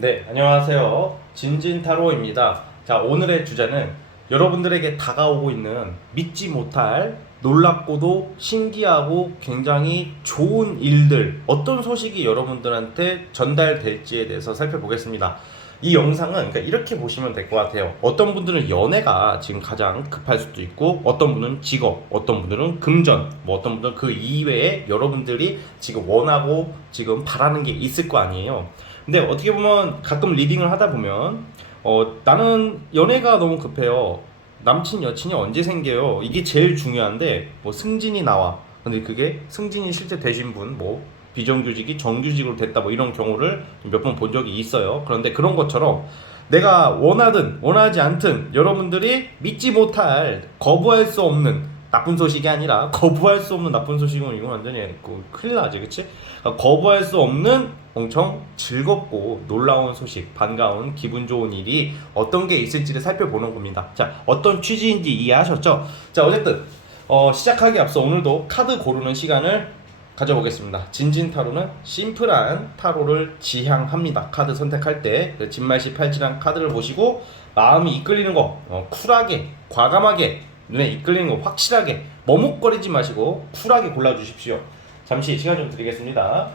네, 안녕하세요. 진진타로입니다. 자, 오늘의 주제는 여러분들에게 다가오고 있는 믿지 못할 놀랍고도 신기하고 굉장히 좋은 일들, 어떤 소식이 여러분들한테 전달될지에 대해서 살펴보겠습니다. 이 영상은 그러니까 이렇게 보시면 될 것 같아요. 어떤 분들은 연애가 지금 가장 급할 수도 있고, 어떤 분은 직업, 어떤 분들은 금전, 뭐 어떤 분들은 그 이외에 여러분들이 지금 원하고 지금 바라는 게 있을 거 아니에요. 근데 어떻게 보면 가끔 리딩을 하다 보면 나는 연애가 너무 급해요. 남친 여친이 언제 생겨요? 이게 제일 중요한데 뭐 승진이 나와. 근데 그게 승진이 실제 되신 분 뭐 비정규직이 정규직으로 됐다 뭐 이런 경우를 몇 번 본 적이 있어요. 그런데 그런 것처럼 내가 원하든 원하지 않든 여러분들이 믿지 못할 거부할 수 없는 나쁜 소식이 아니라 거부할 수 없는 나쁜 소식은 이거 완전히 큰일 나지, 그치? 그러니까 거부할 수 없는 엄청 즐겁고 놀라운 소식, 반가운 기분 좋은 일이 어떤 게 있을지를 살펴보는 겁니다. 자, 어떤 취지인지 이해하셨죠? 자, 어쨌든 시작하기 앞서 오늘도 카드 고르는 시간을 가져보겠습니다. 진진타로는 심플한 타로를 지향합니다. 카드 선택할 때 진말씨 팔찌랑 카드를 보시고 마음이 이끌리는 거 쿨하게 과감하게 눈에 이끌리는 거 확실하게 머뭇거리지 마시고 쿨하게 골라주십시오. 잠시 시간 좀 드리겠습니다.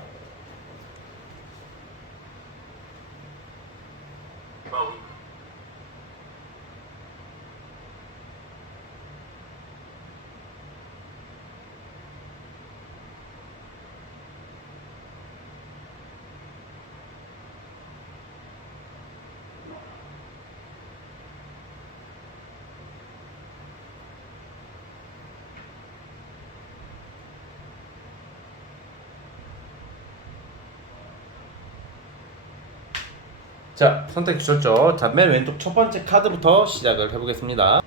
자, 선택 주셨죠? 자, 맨 왼쪽 첫 번째 카드부터 시작을 해보겠습니다.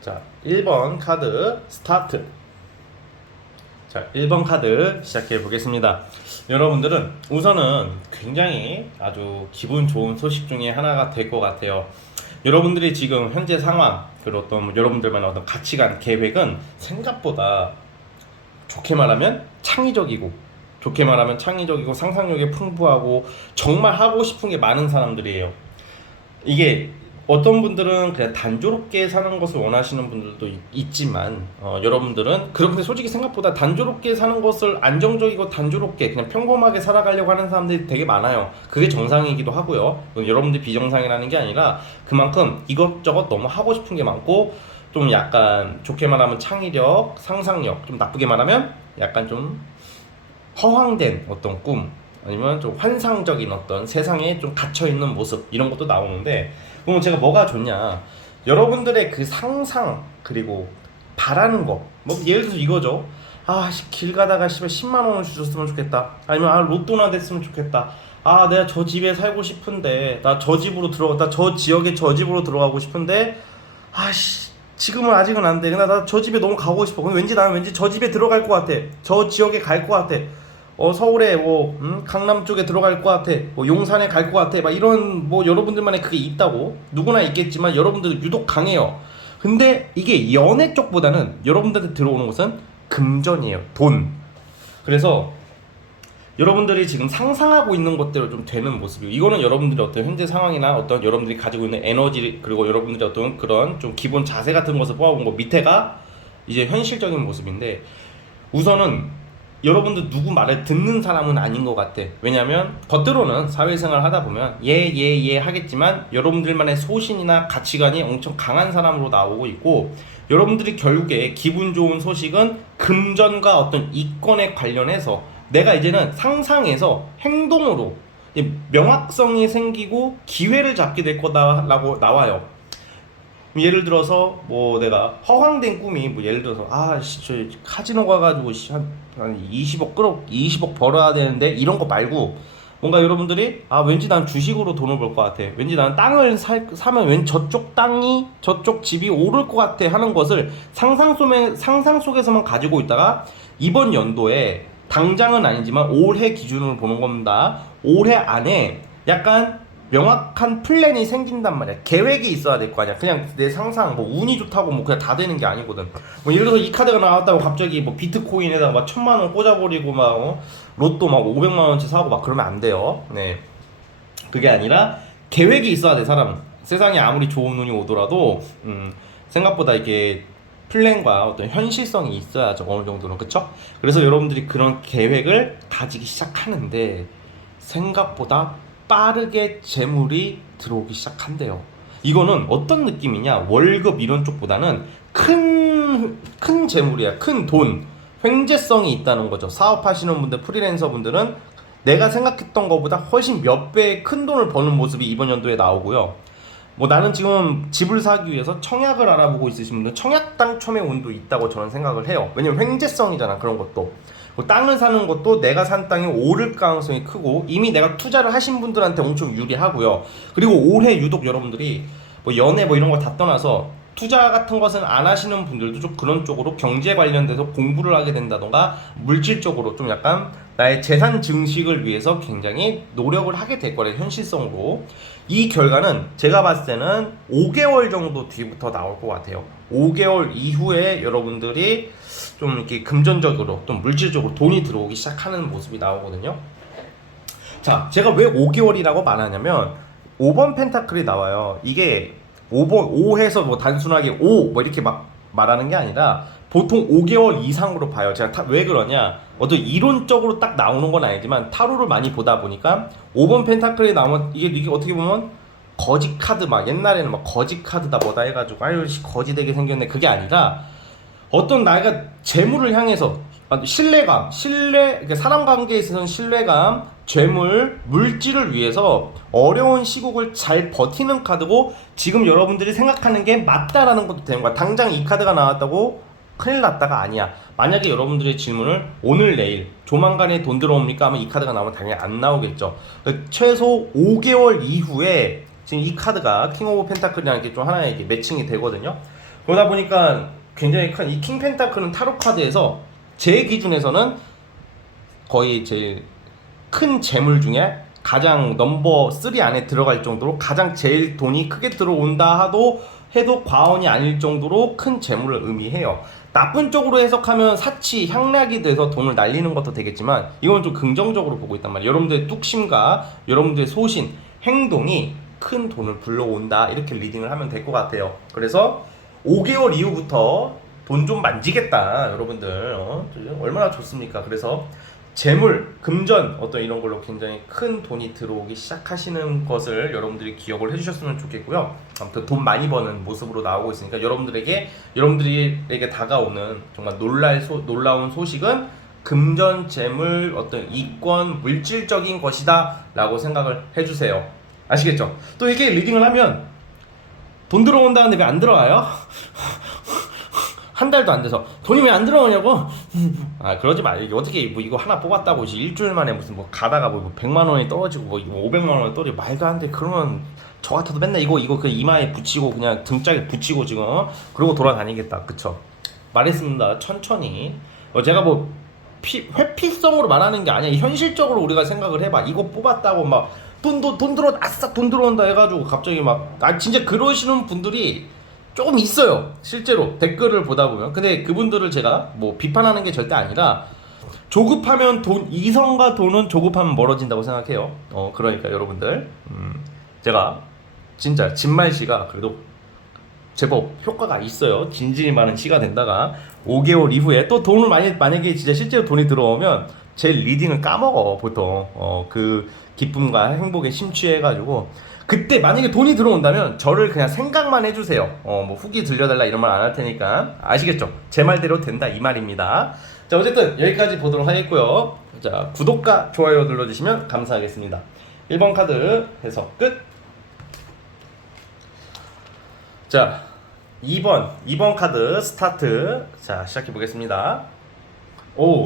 자, 1번 카드 스타트. 자, 1번 카드 시작해 보겠습니다. 여러분들은 우선은 굉장히 아주 기분 좋은 소식 중에 하나가 될 것 같아요. 여러분들이 지금 현재 상황, 그리고 어떤 여러분들만의 어떤 가치관, 계획은 생각보다 좋게 말하면 창의적이고, 좋게 말하면 창의적이고 상상력이 풍부하고 정말 하고 싶은 게 많은 사람들이에요. 이게 어떤 분들은 그냥 단조롭게 사는 것을 원하시는 분들도 있지만 여러분들은 그런데 솔직히 생각보다 단조롭게 사는 것을 안정적이고 단조롭게 그냥 평범하게 살아가려고 하는 사람들이 되게 많아요. 그게 정상이기도 하고요. 여러분들이 비정상이라는 게 아니라 그만큼 이것저것 너무 하고 싶은 게 많고 좀 약간 좋게 말하면 창의력, 상상력, 좀 나쁘게 말하면 약간 좀 허황된 어떤 꿈 아니면 좀 환상적인 어떤 세상에 좀 갇혀있는 모습 이런 것도 나오는데 그럼 제가 뭐가 좋냐, 여러분들의 그 상상 그리고 바라는 거 뭐 예를 들어서 이거죠. 길 가다가 10만 원을 주셨으면 좋겠다, 아니면 로또나 됐으면 좋겠다, 내가 저 집에 살고 싶은데 나 저 집으로 나 저 지역에 저 집으로 들어가고 싶은데 지금은 아직은 안 돼. 나 저 집에 너무 가고 싶어. 근데 나는 저 집에 들어갈 것 같아. 저 지역에 갈 것 같아. 서울에 강남 쪽에 들어갈 것 같아. 용산에 갈 것 같아. 막 이런 여러분들만의 그게 있다고. 누구나 있겠지만 여러분들도 유독 강해요. 근데 이게 연애 쪽보다는 여러분들한테 들어오는 것은 금전이에요. 돈. 그래서 여러분들이 지금 상상하고 있는 것대로 좀 되는 모습이고, 이거는 여러분들의 어떤 현재 상황이나 어떤 여러분들이 가지고 있는 에너지 그리고 여러분들의 어떤 그런 좀 기본 자세 같은 것을 뽑아본 거 밑에가 이제 현실적인 모습인데, 우선은 여러분들 누구 말을 듣는 사람은 아닌 것 같아. 왜냐면 겉으로는 사회생활 하다 보면 예 하겠지만 여러분들만의 소신이나 가치관이 엄청 강한 사람으로 나오고 있고, 여러분들이 결국에 기분 좋은 소식은 금전과 어떤 이권에 관련해서 내가 이제는 상상에서 행동으로 명확성이 생기고 기회를 잡게 될 거다라고 나와요. 예를 들어서 내가 허황된 꿈이 예를 들어서 저 카지노 가가지고 한 20억 벌어야 되는데 이런 거 말고, 뭔가 여러분들이 왠지 난 주식으로 돈을 벌 것 같아, 왠지 난 땅을 사면 왠 저쪽 집이 오를 것 같아 하는 것을 상상 속에서만 가지고 있다가 이번 연도에 당장은 아니지만 올해 기준으로 보는 겁니다. 올해 안에 약간 명확한 플랜이 생긴단 말이야. 계획이 있어야 될 거 아니야. 그냥 내 상상 운이 좋다고 그냥 다 되는 게 아니거든. 예를 들어서 이 카드가 나왔다고 갑자기 비트코인에다가 막 1,000만 원 꽂아버리고 로또 500만 원치 사고 막 그러면 안 돼요. 네. 그게 아니라 계획이 있어야 돼. 사람은 세상에 아무리 좋은 운이 오더라도 생각보다 이게 플랜과 어떤 현실성이 있어야죠. 어느 정도는. 그쵸? 그래서 여러분들이 그런 계획을 가지기 시작하는데 생각보다 빠르게 재물이 들어오기 시작한대요. 이거는 어떤 느낌이냐, 월급 이런 쪽보다는 큰 재물이야. 큰 돈, 횡재성이 있다는 거죠. 사업하시는 분들, 프리랜서 분들은 내가 생각했던 것보다 훨씬 몇 배의 큰 돈을 버는 모습이 이번 연도에 나오고요. 뭐 나는 지금 집을 사기 위해서 청약을 알아보고 있으신 분들 청약 당첨의 운도 있다고 저는 생각을 해요. 왜냐면 횡재성이잖아. 그런 것도 뭐 땅을 사는 것도 내가 산 땅이 오를 가능성이 크고 이미 내가 투자를 하신 분들한테 엄청 유리하고요. 그리고 올해 유독 여러분들이 뭐 연애 뭐 이런 거 다 떠나서 투자 같은 것은 안 하시는 분들도 좀 그런 쪽으로 경제 관련돼서 공부를 하게 된다던가 물질적으로 좀 약간 나의 재산 증식을 위해서 굉장히 노력을 하게 될 거래요. 현실성으로. 이 결과는 제가 봤을 때는 5개월 정도 뒤부터 나올 것 같아요. 5개월 이후에 여러분들이 좀 이렇게 금전적으로 또 물질적으로 돈이 들어오기 시작하는 모습이 나오거든요. 자, 제가 왜 5개월이라고 말하냐면 5번 펜타클이 나와요. 이게 5번 5해서 뭐 단순하게 5 뭐 이렇게 막 말하는 게 아니라 보통 5개월 이상으로 봐요. 제가 왜 그러냐, 어떤 이론적으로 딱 나오는 건 아니지만 타로를 많이 보다 보니까 5번 펜타클이 나오면 이게 어떻게 보면 거지 카드, 막 옛날에는 막 거지 카드다 뭐다 해가지고 아유 거지 되게 생겼네, 그게 아니라 어떤 나이가 재물을 향해서 신뢰감, 그러니까 사람 관계에 있어서는 신뢰감, 재물, 물질을 위해서 어려운 시국을 잘 버티는 카드고 지금 여러분들이 생각하는 게 맞다라는 것도 되는 거야. 당장 이 카드가 나왔다고 큰일 났다가 아니야. 만약에 여러분들의 질문을 오늘 내일 조만간에 돈 들어옵니까 하면 이 카드가 나오면 당연히 안 나오겠죠. 최소 5개월 이후에 지금 이 카드가 킹 오브 펜타클이라는 게 좀 하나의 매칭이 되거든요. 그러다 보니까 굉장히 큰 이 킹 펜타클은 타로 카드에서 제 기준에서는 거의 제일 큰 재물 중에 가장 넘버 3 안에 들어갈 정도로 가장 제일 돈이 크게 들어온다 해도 과언이 아닐 정도로 큰 재물을 의미해요. 나쁜 쪽으로 해석하면 사치, 향락이 돼서 돈을 날리는 것도 되겠지만 이건 좀 긍정적으로 보고 있단 말이에요. 여러분들의 뚝심과 여러분들의 소신, 행동이 큰 돈을 불러온다, 이렇게 리딩을 하면 될 것 같아요. 그래서 5개월 이후부터 돈 좀 만지겠다 여러분들, 얼마나 좋습니까? 그래서 재물, 금전 어떤 이런 걸로 굉장히 큰 돈이 들어오기 시작하시는 것을 여러분들이 기억을 해주셨으면 좋겠고요. 아무튼 돈 많이 버는 모습으로 나오고 있으니까 여러분들에게 다가오는 정말 놀라운 소식은 금전, 재물, 어떤 이권, 물질적인 것이다 라고 생각을 해주세요. 아시겠죠? 또 이렇게 리딩을 하면 돈 들어온다는데 왜 안 들어와요? 한 달도 안 돼서 돈이 왜 안 들어오냐고? 아, 그러지 마. 이게 어떻게 뭐 이거 하나 뽑았다고 이제 일주일 만에 무슨 뭐 가다가 뭐 100만 원이 떨어지고 뭐 500만 원이 떨어지고 말도 안 돼. 그러면 저 같아도 맨날 이거 그 이마에 붙이고 그냥 등짝에 붙이고 지금 그러고 돌아다니겠다. 그쵸? 말했습니다. 천천히. 제가 뭐 회피성으로 말하는 게 아니야. 현실적으로 우리가 생각을 해봐. 이거 뽑았다고 막 아싸 돈 들어온다 해가지고 갑자기 막 진짜 그러시는 분들이 조금 있어요. 실제로 댓글을 보다 보면. 근데 그분들을 제가 뭐 비판하는 게 절대 아니라 조급하면 이성과 돈은 조급하면 멀어진다고 생각해요. 그러니까 여러분들 제가 진짜 진말씨가 그래도 제법 효과가 있어요. 진진이 많은 씨가 된다가 5개월 이후에 또 돈을 만약에 진짜 실제로 돈이 들어오면 제 리딩을 까먹어 보통. 그 기쁨과 행복에 심취해가지고 그때 만약에 돈이 들어온다면 저를 그냥 생각만 해주세요. 뭐 후기 들려달라 이런 말 안 할 테니까. 아시겠죠? 제 말대로 된다 이 말입니다. 자, 어쨌든 여기까지 보도록 하겠고요. 자, 구독과 좋아요 눌러주시면 감사하겠습니다. 1번 카드 해석 끝. 자, 2번 카드 스타트. 자, 시작해 보겠습니다.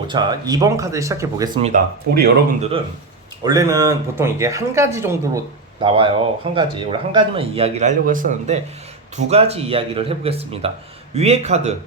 자, 2번 카드 시작해 보겠습니다. 우리 여러분들은 원래는 보통 이게 한 가지 정도로 나와요. 원래 한 가지만 이야기를 하려고 했었는데 두 가지 이야기를 해보겠습니다. 위에 카드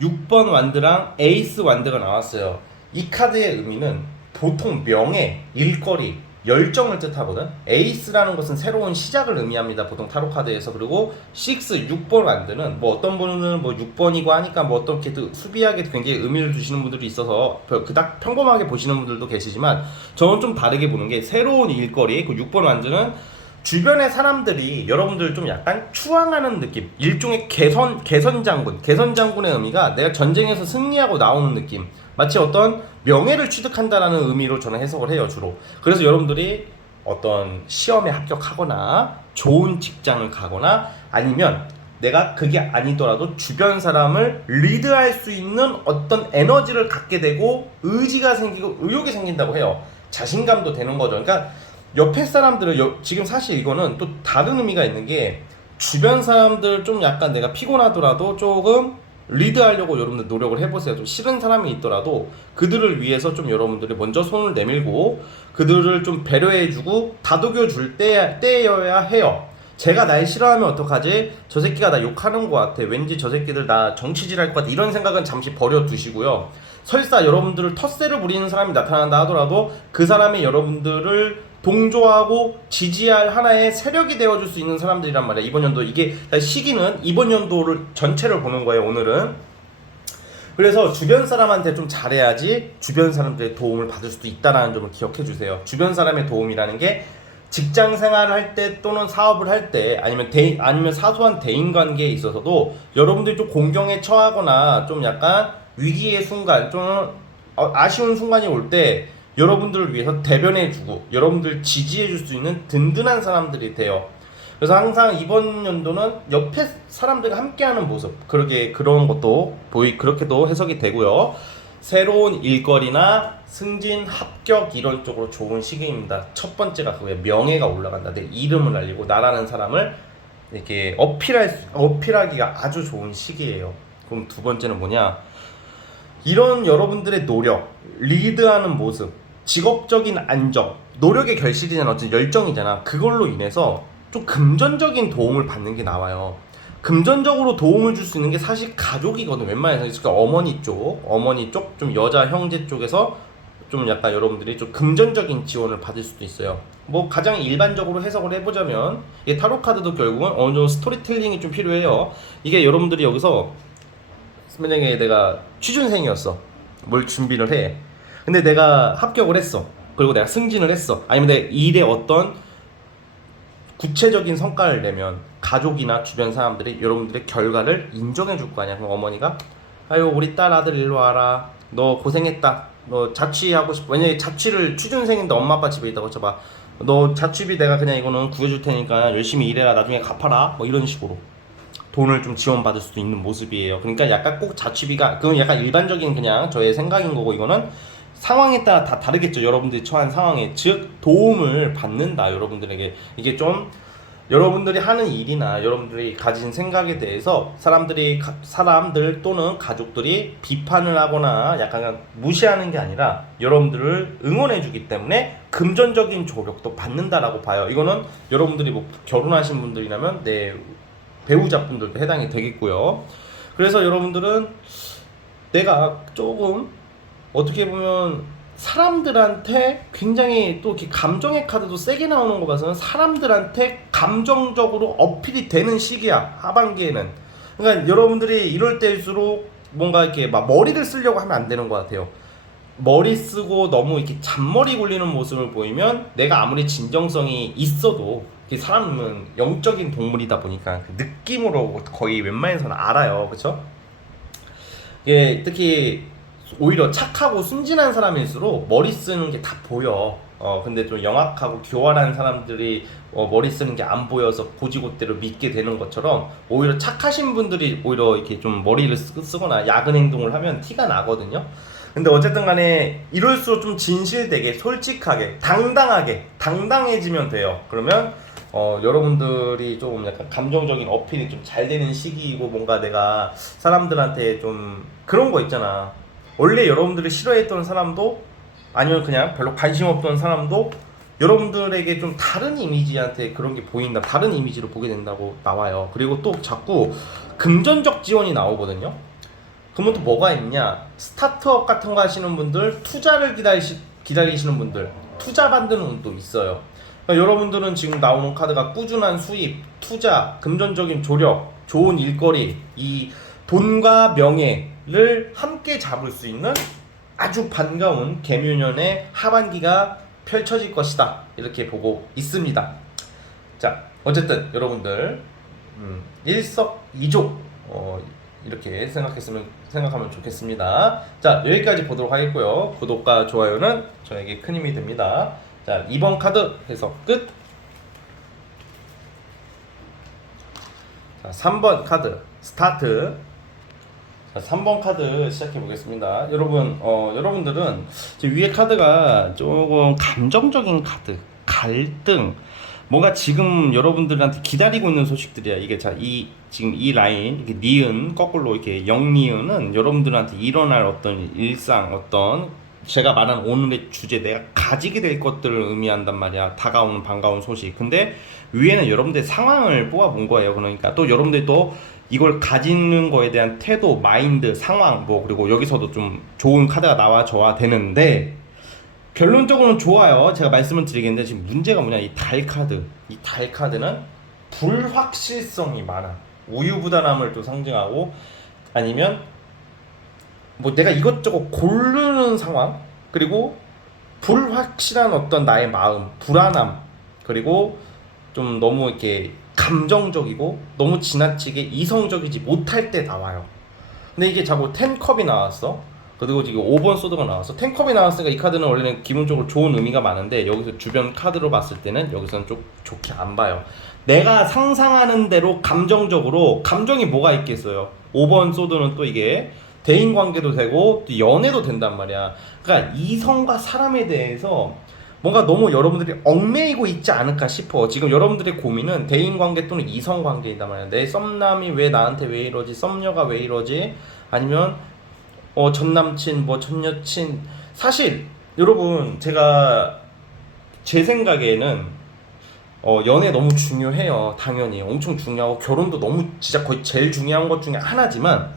6번 완드랑 에이스 완드가 나왔어요. 이 카드의 의미는 보통 명예, 일거리, 열정을 뜻하거든. 에이스라는 것은 새로운 시작을 의미합니다. 보통 타로 카드에서. 그리고 6 만드는 뭐 어떤 분은 뭐 6번이고 하니까 뭐 어떻게 수비하게 굉장히 의미를 두시는 분들이 있어서 그닥 평범하게 보시는 분들도 계시지만 저는 좀 다르게 보는 게 새로운 일거리 그 6번 만드는 주변의 사람들이 여러분들 좀 약간 추앙하는 느낌, 일종의 개선 장군의 의미가 내가 전쟁에서 승리하고 나오는 느낌, 마치 어떤 명예를 취득한다라는 의미로 저는 해석을 해요, 주로. 그래서 여러분들이 어떤 시험에 합격하거나 좋은 직장을 가거나 아니면 내가 그게 아니더라도 주변 사람을 리드할 수 있는 어떤 에너지를 갖게 되고 의지가 생기고 의욕이 생긴다고 해요. 자신감도 되는 거죠. 그러니까 옆에 사람들을 지금 사실 이거는 또 다른 의미가 있는 게 주변 사람들 좀 약간 내가 피곤하더라도 조금 리드하려고 여러분들 노력을 해보세요. 좀 싫은 사람이 있더라도 그들을 위해서 좀 여러분들이 먼저 손을 내밀고 그들을 좀 배려해주고 다독여줄 때여야 해요. 제가 날 싫어하면 어떡하지? 저 새끼가 나 욕하는 것 같아. 왠지 저 새끼들 나 정치질할 것 같아. 이런 생각은 잠시 버려두시고요. 설사 여러분들을 텃세를 부리는 사람이 나타난다 하더라도 그 사람이 여러분들을 동조하고 지지할 하나의 세력이 되어줄 수 있는 사람들이란 말이야. 이번 연도 이게 시기는 이번 연도를 전체를 보는 거예요, 오늘은. 그래서 주변 사람한테 좀 잘해야지 주변 사람들의 도움을 받을 수도 있다는 점을 기억해 주세요. 주변 사람의 도움이라는 게 직장 생활을 할 때 또는 사업을 할 때 아니면 사소한 대인 관계에 있어서도 여러분들이 좀 공경에 처하거나 좀 약간 위기의 순간, 좀 아쉬운 순간이 올 때 여러분들을 위해서 대변해주고 여러분들 지지해줄 수 있는 든든한 사람들이 돼요. 그래서 항상 이번 연도는 옆에 사람들과 함께하는 모습, 그런 것도 그렇게도 해석이 되고요. 새로운 일거리나 승진, 합격 이런 쪽으로 좋은 시기입니다. 첫 번째가 그거에 명예가 올라간다. 내 이름을 알리고 나라는 사람을 이렇게 어필하기가 아주 좋은 시기예요. 그럼 두 번째는 뭐냐? 이런 여러분들의 노력, 리드하는 모습, 직업적인 안정, 노력의 결실이잖아, 어쨌든 열정이잖아. 그걸로 인해서 좀 금전적인 도움을 받는 게 나와요. 금전적으로 도움을 줄 수 있는 게 사실 가족이거든. 웬만해서 그러니까 어머니 쪽, 좀 여자 형제 쪽에서 좀 약간 여러분들이 좀 금전적인 지원을 받을 수도 있어요. 뭐 가장 일반적으로 해석을 해보자면 이게 타로 카드도 결국은 어느 정도 스토리텔링이 좀 필요해요. 이게 여러분들이 여기서 만약에 내가 취준생이었어. 뭘 준비를 해. 근데 내가 합격을 했어. 그리고 내가 승진을 했어. 아니면 내 일에 어떤 구체적인 성과를 내면 가족이나 주변 사람들이 여러분들의 결과를 인정해 줄 거 아니야. 그럼 어머니가 아유 우리 딸 아들 일로 와라. 너 고생했다. 너 자취하고 싶어. 왜냐면 자취를 취준생인데 엄마 아빠 집에 있다고 쳐봐. 너 자취비 내가 그냥 이거는 구해줄 테니까 열심히 일해라. 나중에 갚아라. 뭐 이런 식으로 돈을 좀 지원받을 수도 있는 모습이에요. 그러니까 약간 꼭 자취비가 그건 약간 일반적인 그냥 저의 생각인 거고 이거는 상황에 따라 다 다르겠죠. 여러분들이 처한 상황에 즉 도움을 받는다. 여러분들에게 이게 좀 여러분들이 하는 일이나 여러분들이 가진 생각에 대해서 사람들 또는 가족들이 비판을 하거나 약간 무시하는 게 아니라 여러분들을 응원해주기 때문에 금전적인 조력도 받는다라고 봐요. 이거는 여러분들이 뭐 결혼하신 분들이라면 내 배우자분들도 해당이 되겠고요. 그래서 여러분들은 내가 조금 어떻게 보면 사람들한테 굉장히 또 이렇게 감정의 카드도 세게 나오는 거 봐서는 사람들한테 감정적으로 어필이 되는 시기야, 하반기에는. 그러니까 여러분들이 이럴 때일수록 뭔가 이렇게 막 머리를 쓰려고 하면 안 되는 것 같아요. 머리 쓰고 너무 이렇게 잔머리 굴리는 모습을 보이면 내가 아무리 진정성이 있어도 사람은 영적인 동물이다 보니까 그 느낌으로 거의 웬만해서는 알아요. 그쵸? 예, 특히 오히려 착하고 순진한 사람일수록 머리 쓰는 게 다 보여. 근데 좀 영악하고 교활한 사람들이 머리 쓰는 게 안 보여서 고지고대로 믿게 되는 것처럼 오히려 착하신 분들이 오히려 이렇게 좀 머리를 쓰거나 야근 행동을 하면 티가 나거든요. 근데 어쨌든 간에 이럴수록 좀 진실되게 솔직하게 당당해지면 돼요. 그러면 여러분들이 좀 약간 감정적인 어필이 좀 잘 되는 시기이고 뭔가 내가 사람들한테 좀 그런 거 있잖아. 원래 여러분들이 싫어했던 사람도 아니면 그냥 별로 관심 없던 사람도 여러분들에게 좀 다른 이미지한테 그런 게 보인다. 다른 이미지로 보게 된다고 나와요. 그리고 또 자꾸 금전적 지원이 나오거든요. 그러면 또 뭐가 있냐? 스타트업 같은 거 하시는 분들, 투자를 기다리시는 분들 투자 받는 운도 있어요. 그러니까 여러분들은 지금 나오는 카드가 꾸준한 수입, 투자, 금전적인 조력, 좋은 일거리, 이 돈과 명예를 함께 잡을 수 있는 아주 반가운 개묘년의 하반기가 펼쳐질 것이다, 이렇게 보고 있습니다. 자, 어쨌든 여러분들 일석이조 이렇게 생각하면 좋겠습니다. 자, 여기까지 보도록 하겠고요. 구독과 좋아요는 저에게 큰 힘이 됩니다. 자, 2번 카드 해석 끝. 자, 3번 카드 스타트. 자, 3번 카드 시작해 보겠습니다. 여러분들은 위에 카드가 조금 감정적인 카드, 갈등, 뭔가 지금 여러분들한테 기다리고 있는 소식들이야. 이게 지금 이 라인, 이게 니은 거꾸로 이렇게 영니은은 여러분들한테 일어날 어떤 일상, 어떤 제가 말한 오늘의 주제, 내가 가지게 될 것들을 의미한단 말이야. 다가오는 반가운 소식. 근데 위에는 여러분들의 상황을 뽑아본 거예요. 그러니까 또 여러분들이 또 이걸 가지는 거에 대한 태도, 마인드, 상황, 그리고 여기서도 좀 좋은 카드가 나와줘야 되는데, 결론적으로는 좋아요. 제가 말씀을 드리겠는데, 지금 문제가 뭐냐, 이 달 카드는 불확실성이 많아. 우유부단함을 또 상징하고, 아니면 내가 이것저것 고르는 상황, 그리고 불확실한 어떤 나의 마음, 불안함, 그리고 좀 너무 이렇게 감정적이고 너무 지나치게 이성적이지 못할 때 나와요. 근데 이게 자꾸 10컵이 나왔어. 그리고 지금 5번 소드가 나왔어. 10컵이 나왔으니까 이 카드는 원래는 기본적으로 좋은 의미가 많은데, 여기서 주변 카드로 봤을 때는 여기서는 좀 좋게 안 봐요. 내가 상상하는 대로 감정적으로, 감정이 뭐가 있겠어요. 5번 소드는 또 이게 대인관계도 되고 또 연애도 된단 말이야. 그러니까 이성과 사람에 대해서 뭔가 너무 여러분들이 얽매이고 있지 않을까 싶어. 지금 여러분들의 고민은 대인관계 또는 이성관계이단 말이야. 내 썸남이 왜 나한테 왜 이러지, 썸녀가 왜 이러지, 아니면 전남친, 전여친. 사실 여러분, 제가 제 생각에는 연애 너무 중요해요. 당연히 엄청 중요하고 결혼도 너무 진짜 거의 제일 중요한 것 중에 하나지만,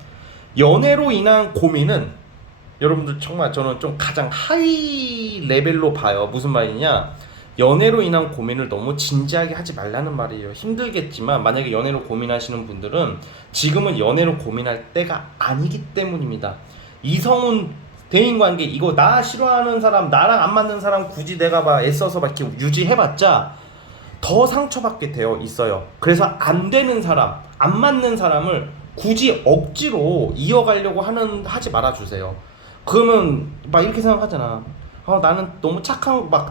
연애로 인한 고민은 여러분들 정말 저는 좀 가장 하위 레벨로 봐요. 무슨 말이냐, 연애로 인한 고민을 너무 진지하게 하지 말라는 말이에요. 힘들겠지만 만약에 연애로 고민하시는 분들은 지금은 연애로 고민할 때가 아니기 때문입니다. 이성은 대인관계, 이거 나 싫어하는 사람, 나랑 안 맞는 사람 굳이 내가 애써서 이렇게 유지해봤자 더 상처받게 되어 있어요. 그래서 안 되는 사람, 안 맞는 사람을 굳이 억지로 이어가려고 하지 말아주세요. 그러면 이렇게 생각하잖아. 나는 너무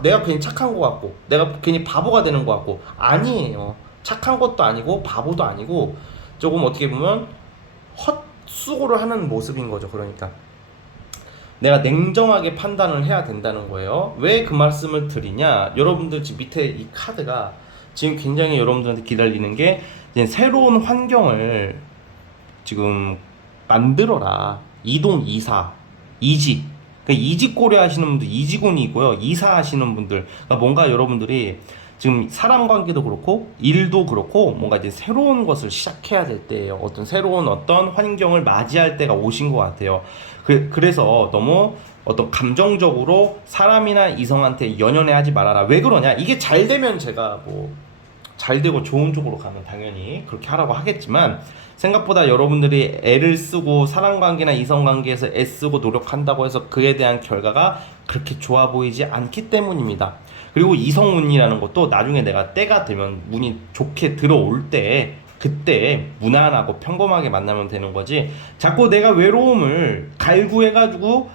내가 괜히 착한 것 같고, 내가 괜히 바보가 되는 것 같고. 아니에요. 착한 것도 아니고 바보도 아니고, 조금 어떻게 보면 헛수고를 하는 모습인 거죠. 그러니까 내가 냉정하게 판단을 해야 된다는 거예요. 왜 그 말씀을 드리냐, 여러분들 지금 밑에 이 카드가 지금 굉장히 여러분들한테 기다리는 게, 이제 새로운 환경을 지금 만들어라. 이동, 이사, 이직. 그러니까 이직 고려하시는 분들 이직운이고요. 이사하시는 분들, 그러니까 뭔가 여러분들이 지금 사람 관계도 그렇고 일도 그렇고 뭔가 이제 새로운 것을 시작해야 될 때예요. 새로운 환경을 맞이할 때가 오신 것 같아요. 그래서 너무 감정적으로 사람이나 이성한테 연연해 하지 말아라. 왜 그러냐, 이게 잘 되면 제가 잘 되고 좋은 쪽으로 가면 당연히 그렇게 하라고 하겠지만, 생각보다 여러분들이 애를 쓰고 사람관계나 이성관계에서 애쓰고 노력한다고 해서 그에 대한 결과가 그렇게 좋아 보이지 않기 때문입니다. 그리고 이성운이라는 것도 나중에 내가 때가 되면 운이 좋게 들어올 때, 그때 무난하고 평범하게 만나면 되는 거지, 자꾸 내가 외로움을 갈구해가지고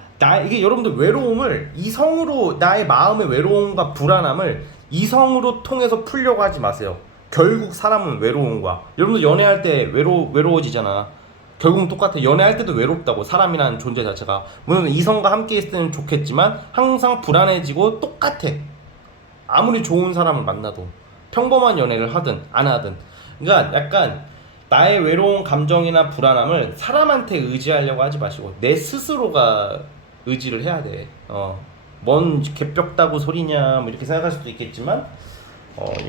이게 여러분들 외로움을 이성으로, 나의 마음의 외로움과 불안함을 이성으로 통해서 풀려고 하지 마세요. 결국 사람은 외로운 거야. 여러분들 연애할 때 외로워지잖아. 결국은 똑같아. 연애할 때도 외롭다고, 사람이라는 존재 자체가. 물론 이성과 함께 있을 때는 좋겠지만 항상 불안해지고 똑같아. 아무리 좋은 사람을 만나도, 평범한 연애를 하든 안 하든. 그러니까 약간 나의 외로운 감정이나 불안함을 사람한테 의지하려고 하지 마시고 내 스스로가 의지를 해야 돼. 뭔 개벽다구 소리냐 이렇게 생각할 수도 있겠지만,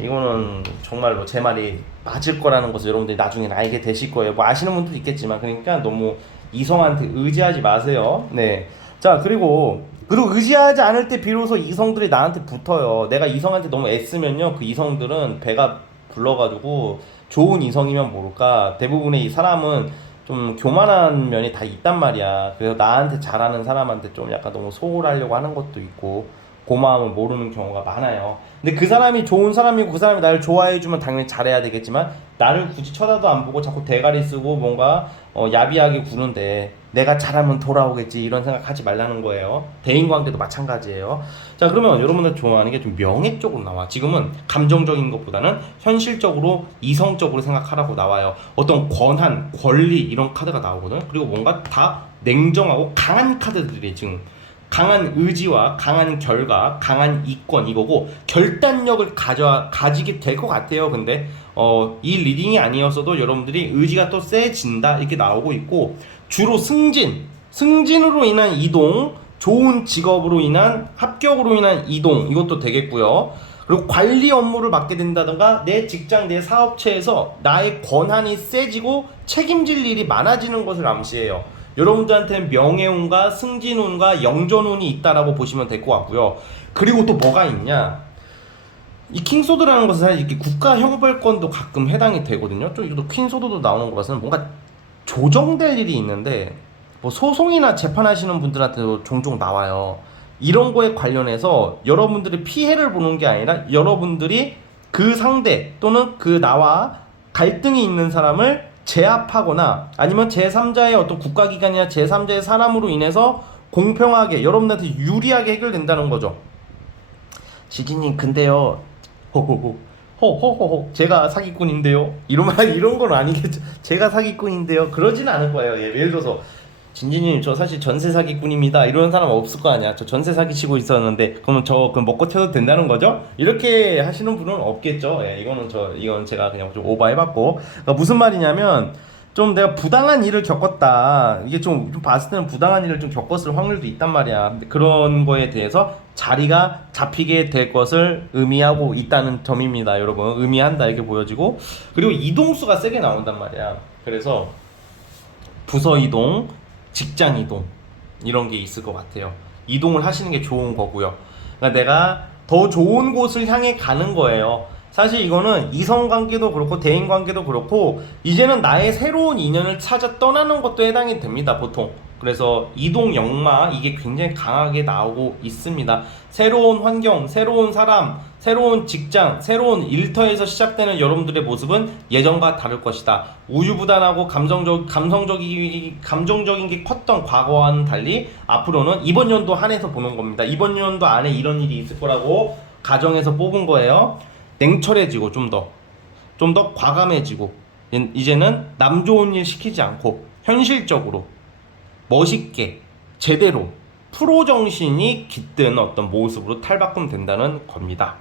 이거는 정말로 제 말이 맞을 거라는 것을 여러분들이 나중에 알게 되실 거예요. 아시는 분들도 있겠지만, 그러니까 너무 이성한테 의지하지 마세요. 네. 자, 그리고 그리고 의지하지 않을 때 비로소 이성들이 나한테 붙어요. 내가 이성한테 너무 애쓰면요, 그 이성들은 배가 불러가지고 좋은 이성이면 모를까 대부분의 이 사람은 좀 교만한 면이 다 있단 말이야. 그래서 나한테 잘하는 사람한테 좀 약간 너무 소홀하려고 하는 것도 있고 고마움을 모르는 경우가 많아요. 근데 그 사람이 좋은 사람이고 그 사람이 나를 좋아해주면 당연히 잘해야 되겠지만 나를 굳이 쳐다도 안 보고 자꾸 대가리 쓰고 뭔가 야비하게 구는데 내가 잘하면 돌아오겠지 이런 생각하지 말라는 거예요. 대인관계도 마찬가지예요. 자, 그러면 여러분들 좋아하는 게 좀 명예 쪽으로 나와. 지금은 감정적인 것보다는 현실적으로 이성적으로 생각하라고 나와요. 어떤 권한, 권리 이런 카드가 나오거든. 그리고 뭔가 다 냉정하고 강한 카드들이 지금 강한 의지와 강한 결과, 강한 이권 이거고 결단력을 가지게 될 것 같아요. 근데 이 리딩이 아니었어도 여러분들이 의지가 또 세진다 이렇게 나오고 있고 주로 승진으로 인한 이동, 좋은 직업으로 인한 합격으로 인한 이동 이것도 되겠고요. 그리고 관리 업무를 맡게 된다던가 내 직장, 내 사업체에서 나의 권한이 세지고 책임질 일이 많아지는 것을 암시해요. 여러분들한테는 명예운과 승진운과 영전운이 있다라고 보시면 될 것 같고요. 그리고 또 뭐가 있냐? 이 킹소드라는 것은 사실 이렇게 국가 형벌권도 가끔 해당이 되거든요. 좀 이것도 퀸소드도 나오는 거 봐서는 뭔가 조정될 일이 있는데 뭐 소송이나 재판하시는 분들한테도 종종 나와요. 이런 거에 관련해서 여러분들이 피해를 보는 게 아니라 여러분들이 그 상대 또는 그 나와 갈등이 있는 사람을 제압하거나 아니면 제3자의 어떤 국가기관이나 제3자의 사람으로 인해서 공평하게 여러분들한테 유리하게 해결된다는 거죠. 지진님 근데요 호호호호 제가 사기꾼인데요 이런 건 아니겠죠. 제가 사기꾼인데요 그러진 않을 거예요. 예를 들어서 진진님 저 사실 전세 사기꾼입니다 이런 사람 없을 거 아니야. 저 전세 사기 치고 있었는데 그러면 저 그럼 먹고 튀어도 된다는 거죠? 이렇게 하시는 분은 없겠죠. 예, 이건 제가 그냥 좀 오버해봤고 그러니까 무슨 말이냐면 좀 내가 부당한 일을 겪었다 이게 좀 봤을 때는 부당한 일을 좀 겪었을 확률도 있단 말이야. 근데 그런 거에 대해서 자리가 잡히게 될 것을 의미하고 있다는 점입니다. 여러분 의미한다 이렇게 보여지고 그리고 이동수가 세게 나온단 말이야. 그래서 부서 이동 직장 이동 이런 게 있을 것 같아요. 이동을 하시는 게 좋은 거고요. 그러니까 내가 더 좋은 곳을 향해 가는 거예요. 사실 이거는 이성관계도 그렇고 대인관계도 그렇고 이제는 나의 새로운 인연을 찾아 떠나는 것도 해당이 됩니다. 보통. 그래서 이동 역마 이게 굉장히 강하게 나오고 있습니다. 새로운 환경, 새로운 사람, 새로운 직장, 새로운 일터에서 시작되는 여러분들의 모습은 예전과 다를 것이다. 우유부단하고 감정적인 게 컸던 과거와는 달리 앞으로는 이번 연도 한해서 보는 겁니다. 이번 연도 안에 이런 일이 있을 거라고 가정에서 뽑은 거예요. 냉철해지고 좀 더 과감해지고 이제는 남 좋은 일 시키지 않고 현실적으로 멋있게 제대로 프로 정신이 깃든 어떤 모습으로 탈바꿈된다는 겁니다.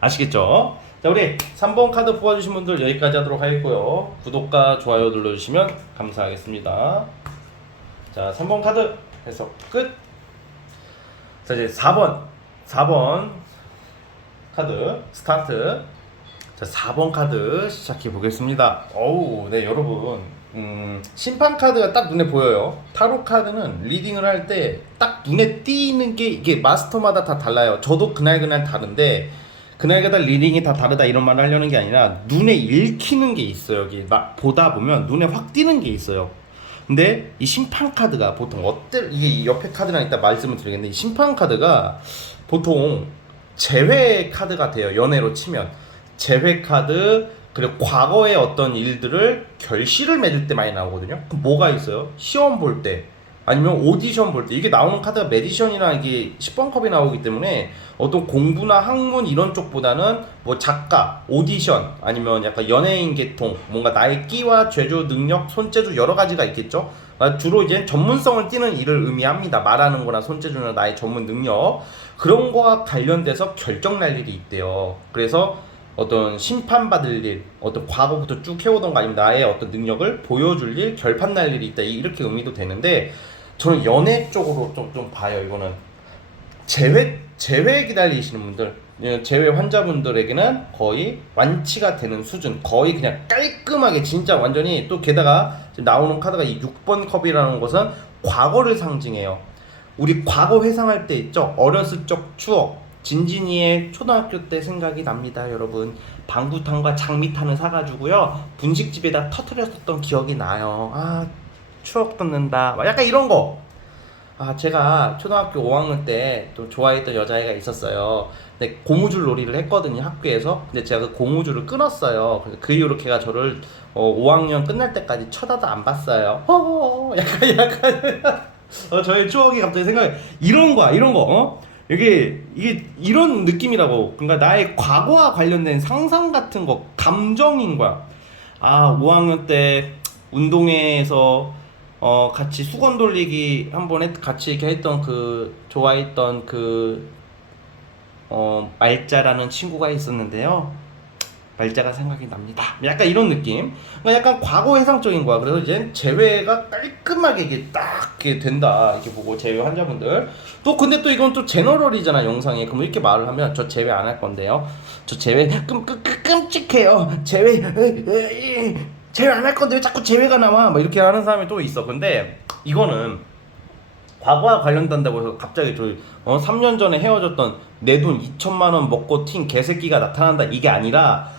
아시겠죠? 자, 우리 3번 카드 뽑아주신 분들 여기까지 하도록 하겠고요. 구독과 좋아요 눌러주시면 감사하겠습니다. 자, 3번 카드 해석 끝. 자, 이제 4번 카드 스타트. 자, 4번 카드 시작해 보겠습니다. 어우, 네, 여러분. 심판 카드가 딱 눈에 보여요. 타로 카드는 리딩을 할 때 딱 눈에 띄는 게 이게 마스터마다 다 달라요. 저도 그날 다른데 그날마다 리딩이 다 다르다 이런 말을 하려는 게 아니라 눈에 읽히는 게 있어요. 여기 막 보다 보면 눈에 확 띄는 게 있어요. 근데 이 심판 카드가 보통 이게 옆에 카드랑 이따 말씀을 드리겠는데 이 심판 카드가 보통 재회 카드가 돼요. 연애로 치면 재회 카드 그리고 과거의 어떤 일들을 결실을 맺을 때 많이 나오거든요. 그럼 뭐가 있어요? 시험 볼 때 아니면 오디션 볼 때 이게 나오는 카드가 메디션이나 이게 10번 컵이 나오기 때문에 어떤 공부나 학문 이런 쪽보다는 뭐 작가, 오디션 아니면 약간 연예인 계통 뭔가 나의 끼와 죄조 능력, 손재주 여러 가지가 있겠죠. 주로 이제 전문성을 띠는 일을 의미합니다. 말하는 거나 손재주나 나의 전문 능력 그런 거와 관련돼서 결정 날 일이 있대요. 그래서 어떤 심판받을 일, 어떤 과거부터 쭉 해오던 거 아니면 나의 어떤 능력을 보여줄 일, 결판 날 일이 있다 이렇게 의미도 되는데 저는 연애 쪽으로 좀 봐요. 이거는 재회 기다리시는 분들, 재회 환자분들에게는 거의 완치가 되는 수준, 거의 그냥 깔끔하게 진짜 완전히 또 게다가 지금 나오는 카드가 이 6번 컵이라는 것은 과거를 상징해요. 우리 과거 회상할 때 있죠. 어렸을 적 추억. 진진이의 초등학교 때 생각이 납니다, 여러분. 방구탕과 장미탕을 사가지고요 분식집에다 터트렸었던 기억이 나요. 아, 추억 돋는다. 막 약간 이런 거. 아, 제가 초등학교 5학년 때 또 좋아했던 여자애가 있었어요. 근데 고무줄 놀이를 했거든요, 학교에서. 근데 제가 그 고무줄을 끊었어요. 그래서 그 이후로 걔가 저를 5학년 끝날 때까지 쳐다도 안 봤어요. 약간 저의 추억이 갑자기 생각이 이런 거야, 이런 거. 이게 이런 느낌이라고. 그러니까 나의 과거와 관련된 상상 같은 거, 감정인 거야. 아, 5학년 때 운동회에서 같이 수건 돌리기 한 번 같이 이렇게 했던 그 좋아했던 그 말자라는 친구가 있었는데요. 말자가 생각이 납니다. 약간 이런 느낌. 그러니까 약간 과거 해상적인 거야. 그래서 이제 제외가 깔끔하게 이게 딱 이렇게 된다. 이렇게 보고 제외 환자분들. 또 근데 또 이건 또 제너럴이잖아, 영상에. 그럼 이렇게 말을 하면 저 제외 안 할 건데요. 저 제외 끔찍해요. 제외 안 할 건데 왜 자꾸 제외가 나와? 막 이렇게 하는 사람이 또 있어. 근데 이거는 과거와 관련된다고 해서 갑자기 3년 전에 헤어졌던 내 돈 2천만 원 먹고 튄 개새끼가 나타난다, 이게 아니라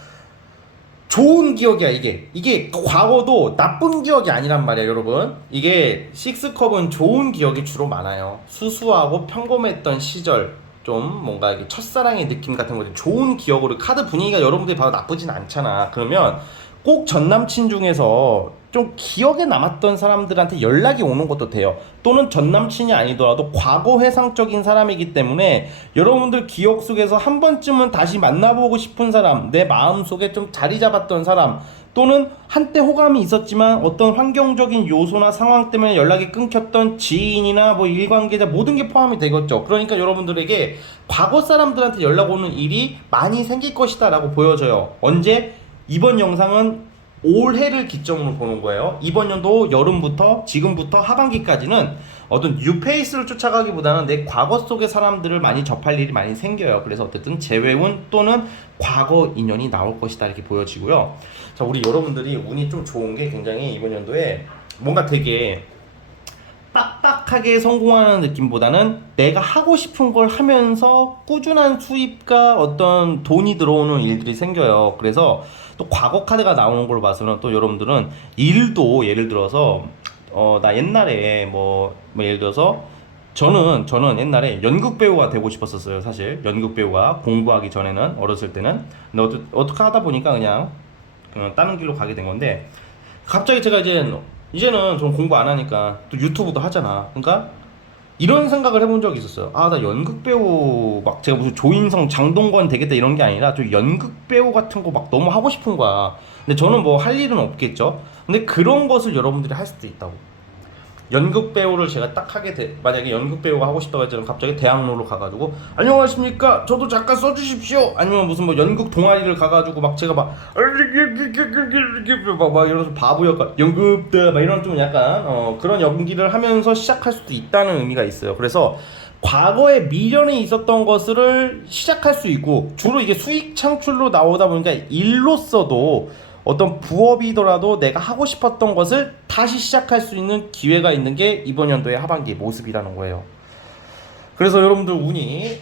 좋은 기억이야. 이게 과거도 나쁜 기억이 아니란 말이야, 여러분. 이게 식스컵은 좋은 기억이 주로 많아요. 수수하고 평범했던 시절, 좀 뭔가 이게 첫사랑의 느낌 같은 거, 좋은 기억으로. 카드 분위기가 여러분들이 봐도 나쁘진 않잖아. 그러면 꼭 전남친 중에서 좀 기억에 남았던 사람들한테 연락이 오는 것도 돼요. 또는 전남친이 아니더라도 과거 회상적인 사람이기 때문에 여러분들 기억 속에서 한 번쯤은 다시 만나보고 싶은 사람, 내 마음속에 좀 자리 잡았던 사람, 또는 한때 호감이 있었지만 어떤 환경적인 요소나 상황 때문에 연락이 끊겼던 지인이나 뭐 일관계자, 모든 게 포함이 되겠죠. 그러니까 여러분들에게 과거 사람들한테 연락 오는 일이 많이 생길 것이다 라고 보여져요. 언제? 이번 영상은 올해를 기점으로 보는 거예요. 이번 연도 여름부터 지금부터 하반기까지는 어떤 뉴페이스를 쫓아가기보다는 내 과거 속의 사람들을 많이 접할 일이 많이 생겨요. 그래서 어쨌든 재회운 또는 과거 인연이 나올 것이다, 이렇게 보여지고요. 자, 우리 여러분들이 운이 좀 좋은 게 굉장히 이번 연도에 뭔가 되게 빡빡하게 성공하는 느낌보다는 내가 하고 싶은 걸 하면서 꾸준한 수입과 어떤 돈이 들어오는 일들이 생겨요. 그래서 또 과거 카드가 나오는 걸 봐서는 또 여러분들은 일도, 예를 들어서 나 옛날에 뭐 예를 들어서 저는 옛날에 연극 배우가 되고 싶었었어요. 사실 연극 배우가 공부하기 전에는, 어렸을 때는. 근데 어떻게 하다 보니까 그냥 다른 길로 가게 된 건데, 갑자기 제가 이제는 좀 공부 안 하니까 또 유튜브도 하잖아. 그러니까 이런 생각을 해본 적이 있었어요. 아, 나 연극 배우 막 제가 무슨 조인성, 장동건 되겠다 이런 게 아니라 저 연극 배우 같은 거 막 너무 하고 싶은 거야. 근데 저는 뭐 할 일은 없겠죠. 근데 그런 것을 여러분들이 할 수도 있다고. 연극 배우를 제가 딱 만약에 연극 배우가 하고 싶다고 했잖아요. 갑자기 대학로로 가가지고 안녕하십니까, 저도 잠깐 써주십시오. 아니면 무슨 뭐 연극 동아리를 가가지고 막 제가 막 이러면서 바보 역할, 연극다 막 이런 좀 약간 그런 연기를 하면서 시작할 수도 있다는 의미가 있어요. 그래서 과거에 미련이 있었던 것을 시작할 수 있고, 주로 이게 수익 창출로 나오다 보니까 일로서도 어떤 부업이더라도 내가 하고 싶었던 것을 다시 시작할 수 있는 기회가 있는 게 이번 연도의 하반기 모습이라는 거예요. 그래서 여러분들 운이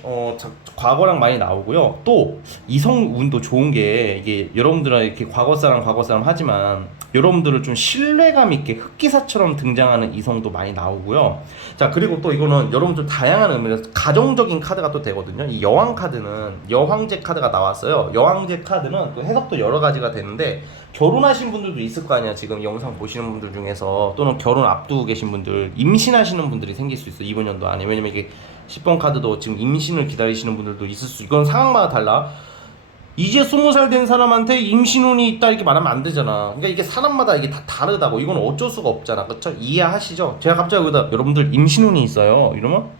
과거랑 많이 나오고요. 또 이성 운도 좋은 게, 이게 여러분들은 이렇게 과거 사람 하지만 여러분들을 좀 신뢰감 있게 흑기사처럼 등장하는 이성도 많이 나오고요. 자, 그리고 또 이거는 여러분들 다양한 의미에서 가정적인 카드가 또 되거든요. 이 여왕 카드는 여황제 카드가 나왔어요. 여황제 카드는 또 해석도 여러 가지가 되는데, 결혼하신 분들도 있을 거 아니야. 지금 영상 보시는 분들 중에서, 또는 결혼 앞두고 계신 분들, 임신하시는 분들이 생길 수 있어, 이번 연도 안에. 왜냐면 이게 10번 카드도 지금 임신을 기다리시는 분들도 있을 수, 이건 상황마다 달라. 이제 20살 된 사람한테 임신운이 있다 이렇게 말하면 안 되잖아. 그러니까 이게 사람마다 이게 다 다르다고. 이건 어쩔 수가 없잖아. 그쵸? 이해하시죠? 제가 갑자기 여기다 여러분들 임신운이 있어요 이러면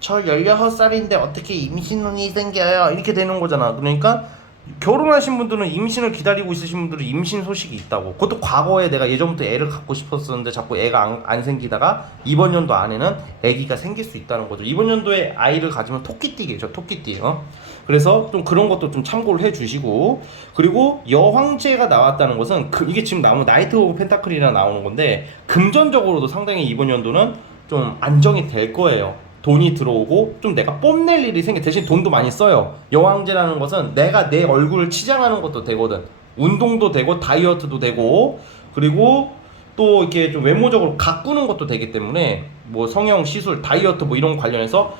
저 16살인데 어떻게 임신운이 생겨요? 이렇게 되는 거잖아. 그러니까 결혼하신 분들은 임신을 기다리고 있으신 분들은 임신 소식이 있다고. 그것도 과거에 내가 예전부터 애를 갖고 싶었었는데 자꾸 애가 안 생기다가 이번 연도 안에는 애기가 생길 수 있다는 거죠. 이번 연도에 아이를 가지면 토끼띠겠죠. 토끼띠. 그래서 좀 그런 것도 좀 참고를 해주시고, 그리고 여황제가 나왔다는 것은 이게 지금 나오는 나이트 오브 펜타클이나 나오는 건데, 금전적으로도 상당히 이번 연도는 좀 안정이 될 거예요. 돈이 들어오고 좀 내가 뽐낼 일이 생겨. 대신 돈도 많이 써요. 여왕제라는 것은 내가 내 얼굴을 치장하는 것도 되거든. 운동도 되고 다이어트도 되고, 그리고 또 이렇게 좀 외모적으로 가꾸는 것도 되기 때문에 뭐 성형 시술 다이어트 뭐 이런 관련해서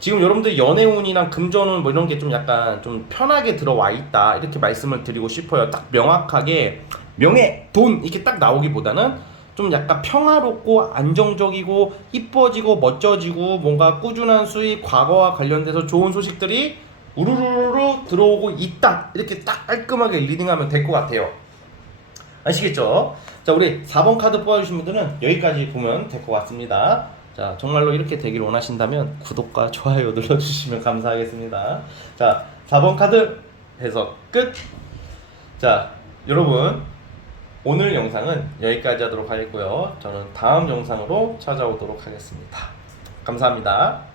지금 여러분들 연애운이랑 금전운 뭐 이런 게 좀 약간 좀 편하게 들어와 있다, 이렇게 말씀을 드리고 싶어요. 딱 명확하게 명예 돈 이렇게 딱 나오기보다는 좀 약간 평화롭고 안정적이고 이뻐지고 멋져지고 뭔가 꾸준한 수익, 과거와 관련돼서 좋은 소식들이 우르르르 들어오고 있다, 이렇게 딱 깔끔하게 리딩하면 될 것 같아요. 아시겠죠? 자, 우리 4번 카드 뽑아주신 분들은 여기까지 보면 될 것 같습니다. 자, 정말로 이렇게 되길 원하신다면 구독과 좋아요 눌러주시면 감사하겠습니다. 자, 4번 카드 해석 끝! 자, 여러분, 오늘 영상은 여기까지 하도록 하겠고요. 저는 다음 영상으로 찾아오도록 하겠습니다. 감사합니다.